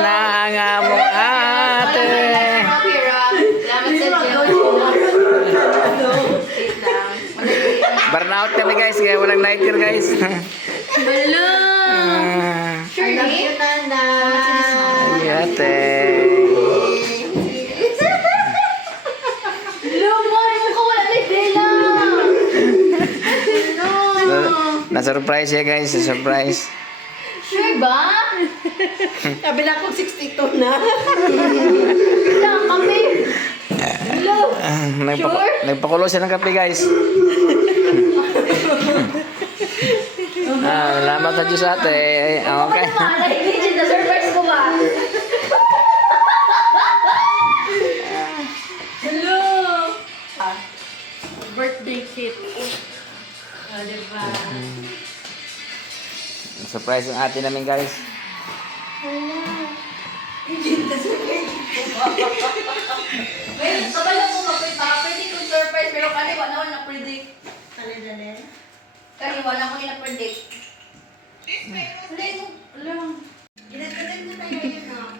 na ang among ate. Burnout kami guys, kaya walang lighter guys. Hello. I love you, Nana. Ay, ate. Na-surprise siya guys, na-surprise. Sure ba? Sabi na akong 62 na. Lang kami. Hello. Nagpakulo siya ng kape guys. Salamat sa Diyos ate. Okay. Na-surprise ko ba? Hello. Birthday kit. Oh, diba? Surprise yung ate namin guys. Wait, kabalo mo pwede kong surprise pero kani wala ko na-predict. Dali. Kani wala ko na-predict. Lang. Ginagalan mo tayo yun, no?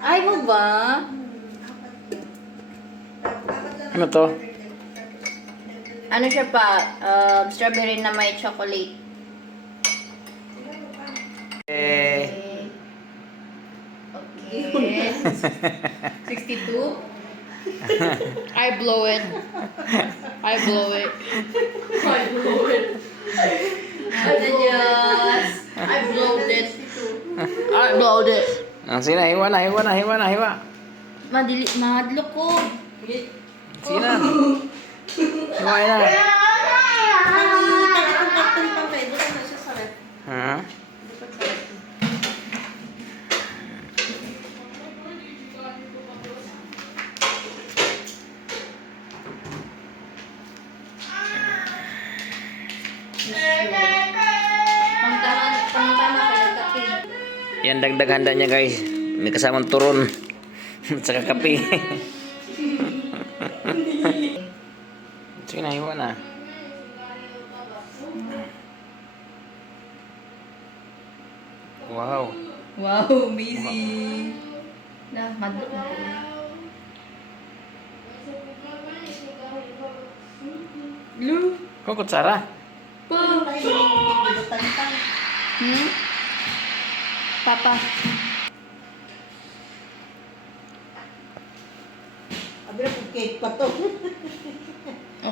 Ay mo ba? Ano to? Ano siya pa? Strawberry na may chocolate. Okay. 62. I blow it. I blow it. I blow it. Yes. I blowed it. I blowed it. Sige na, hiwa na. Madlo ko. Sige na. Hiwa na. Ha? Pangtama ka ng kape. Yan dagdag handa niya guys. May kasamang turon. At saka kape. Sige na, hiwa na. Wow. Wow, amazing. Na, madlo na ko. Lu. Kung kutsara. Pa. Papa. Sabi na kung cake pa to.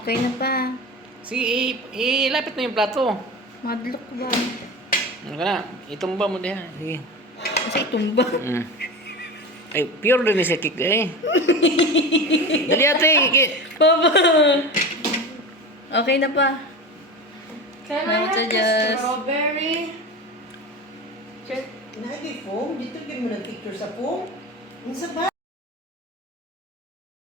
Okay na pa. Sige, ilapit mo yung plato. Madlo ko ba? Ano ka na? Itumba mo diha. Sige. Kasi itumba. Ay, pure din siya cake eh. Dali ate. Papa. Okay na pa. Salamat sa Diyos. Strawberry. Nagay foam? Dito kayo mo nag-picture sa foam? Ang sabay.